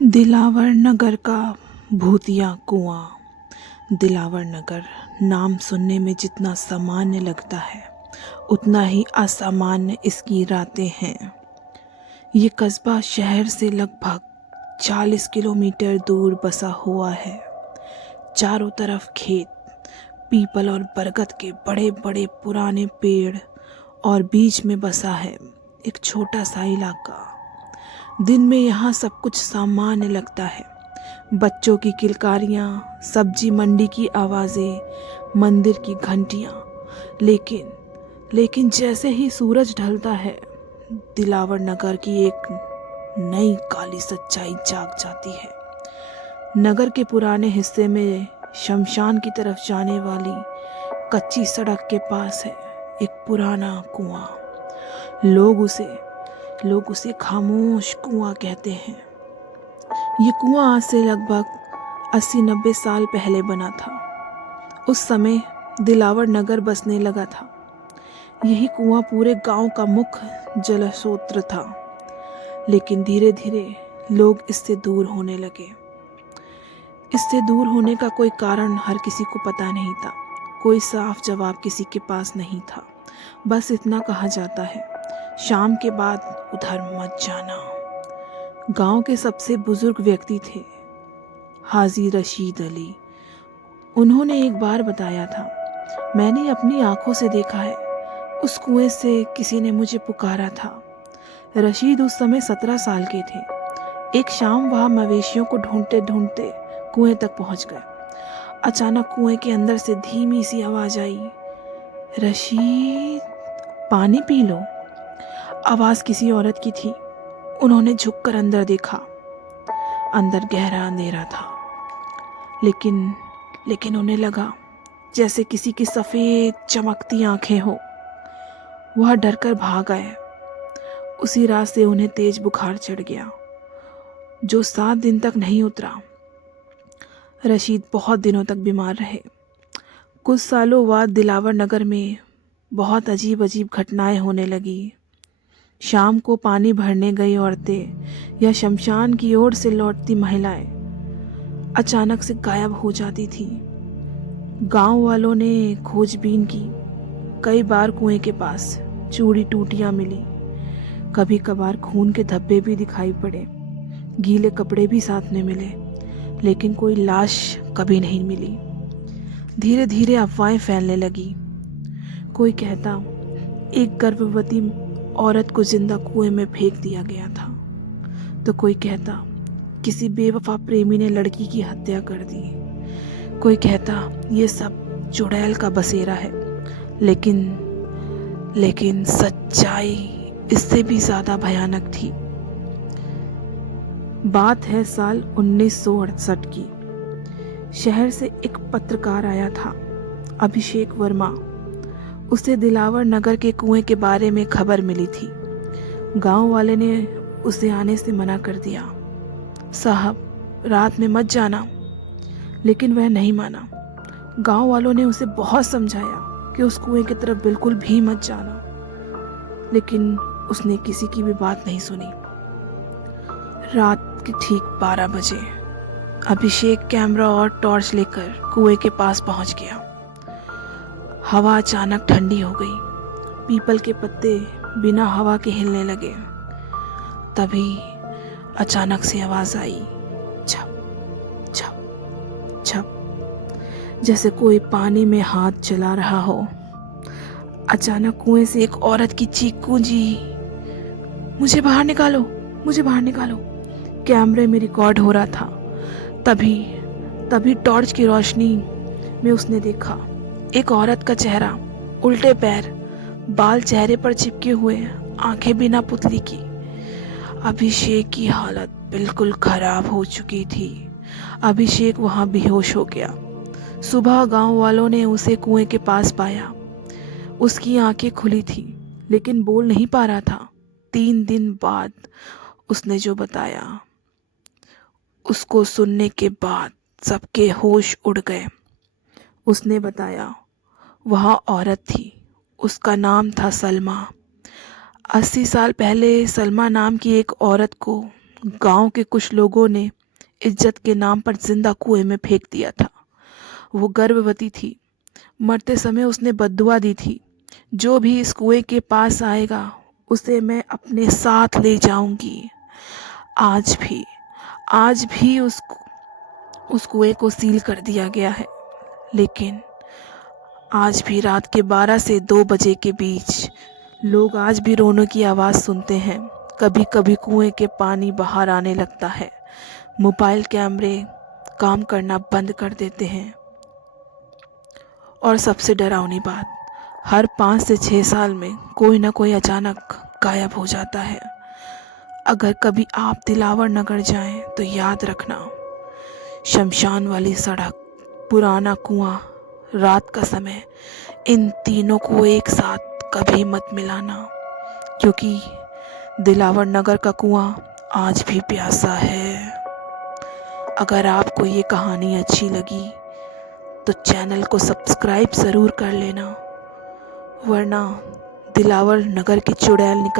दिलावर नगर का भूतिया कुआं। दिलावर नगर नाम सुनने में जितना सामान्य लगता है, उतना ही असामान्य इसकी रातें हैं। ये कस्बा शहर से लगभग 40 किलोमीटर दूर बसा हुआ है। चारों तरफ खेत, पीपल और बरगद के बड़े बड़े पुराने पेड़, और बीच में बसा है एक छोटा सा इलाका। दिन में यहाँ सब कुछ सामान्य लगता है। बच्चों की किलकारियाँ, सब्जी मंडी की आवाज़ें, मंदिर की घंटियाँ। लेकिन जैसे ही सूरज ढलता है, दिलावर नगर की एक नई काली सच्चाई जाग जाती है। नगर के पुराने हिस्से में शमशान की तरफ जाने वाली कच्ची सड़क के पास है एक पुराना कुआं। लोग उसे खामोश कुआं कहते हैं। ये कुआं आज से लगभग 80-90 साल पहले बना था। उस समय दिलावर नगर बसने लगा था। यही कुआं पूरे गांव का मुख्य जल स्रोत था। लेकिन धीरे धीरे लोग इससे दूर होने लगे। इससे दूर होने का कोई कारण हर किसी को पता नहीं था। कोई साफ जवाब किसी के पास नहीं था। बस इतना कहा जाता है, शाम के बाद उधर मत जाना। गांव के सबसे बुजुर्ग व्यक्ति थे हाजी रशीद अली। उन्होंने एक बार बताया था, मैंने अपनी आंखों से देखा है, उस कुएं से किसी ने मुझे पुकारा था। रशीद उस समय 17 साल के थे। एक शाम वह मवेशियों को ढूंढते ढूंढते कुएं तक पहुंच गए। अचानक कुएं के अंदर से धीमी सी आवाज आई, रशीद, पानी पी लो। आवाज किसी औरत की थी। उन्होंने झुककर अंदर देखा। अंदर गहरा अंधेरा था, लेकिन उन्हें लगा जैसे किसी की सफेद चमकती आंखें हो। वह डरकर भाग आए। उसी रात से उन्हें तेज बुखार चढ़ गया, जो 7 दिन तक नहीं उतरा। रशीद बहुत दिनों तक बीमार रहे। कुछ सालों बाद दिलावर नगर में बहुत अजीब अजीब घटनाएं होने लगी। शाम को पानी भरने गई औरतें या शमशान की ओर से लौटती महिलाएं अचानक से गायब हो जाती थी। गांव वालों ने खोजबीन की। कई बार कुएं के पास चूड़ी टूटियां मिली। कभी कभार खून के धब्बे भी दिखाई पड़े। गीले कपड़े भी साथ में मिले, लेकिन कोई लाश कभी नहीं मिली। धीरे धीरे अफवाहें फैलने लगी। कोई कहता एक गर्भवती औरत को जिंदा कुएं में फेंक दिया गया था, तो कोई कहता किसी बेवफा प्रेमी ने लड़की की हत्या कर दी। कोई कहता ये सब चुड़ैल का बसेरा है। लेकिन सच्चाई इससे भी ज्यादा भयानक थी। बात है साल 1968 की। शहर से एक पत्रकार आया था, अभिषेक वर्मा। उसे दिलावर नगर के कुएं के बारे में खबर मिली थी। गांव वाले ने उसे आने से मना कर दिया। साहब, रात में मत जाना। लेकिन वह नहीं माना। गांव वालों ने उसे बहुत समझाया कि उस कुएं की तरफ बिल्कुल भी मत जाना, लेकिन उसने किसी की भी बात नहीं सुनी। रात के ठीक 12 बजे अभिषेक कैमरा और टॉर्च लेकर कुएं के पास पहुंच गया। हवा अचानक ठंडी हो गई। पीपल के पत्ते बिना हवा के हिलने लगे। तभी अचानक से आवाज आई, छप छप छप, जैसे कोई पानी में हाथ चला रहा हो। अचानक कुएं से एक औरत की चीख गूंजी, मुझे बाहर निकालो, मुझे बाहर निकालो। कैमरे में रिकॉर्ड हो रहा था। तभी टॉर्च की रोशनी में उसने देखा एक औरत का चेहरा, उल्टे पैर, बाल चेहरे पर चिपके हुए, आंखें बिना पुतली की। अभिषेक की हालत बिल्कुल खराब हो चुकी थी। अभिषेक वहां बेहोश हो गया। सुबह गांव वालों ने उसे कुएं के पास पाया। उसकी आंखें खुली थी, लेकिन बोल नहीं पा रहा था। 3 दिन बाद उसने जो बताया, उसको सुनने के बाद सबके होश उड़ गए। उसने बताया वह औरत थी, उसका नाम था सलमा। 80 साल पहले सलमा नाम की एक औरत को गांव के कुछ लोगों ने इज्जत के नाम पर जिंदा कुएं में फेंक दिया था। वो गर्भवती थी। मरते समय उसने बद्दुआ दी थी, जो भी इस कुएं के पास आएगा उसे मैं अपने साथ ले जाऊंगी। आज भी उस कुएं को सील कर दिया गया है, लेकिन आज भी रात के 12 से 2 बजे के बीच लोग आज भी रोने की आवाज़ सुनते हैं। कभी कभी कुएं के पानी बाहर आने लगता है। मोबाइल कैमरे काम करना बंद कर देते हैं। और सबसे डरावनी बात, हर 5 से 6 साल में कोई ना कोई अचानक गायब हो जाता है। अगर कभी आप दिलावर नगर जाएं तो याद रखना, शमशान वाली सड़क, पुराना कुआं, रात का समय, इन तीनों को एक साथ कभी मत मिलाना, क्योंकि दिलावर नगर का कुआं आज भी प्यासा है। अगर आपको ये कहानी अच्छी लगी तो चैनल को सब्सक्राइब ज़रूर कर लेना, वरना दिलावर नगर की चुड़ैल निकल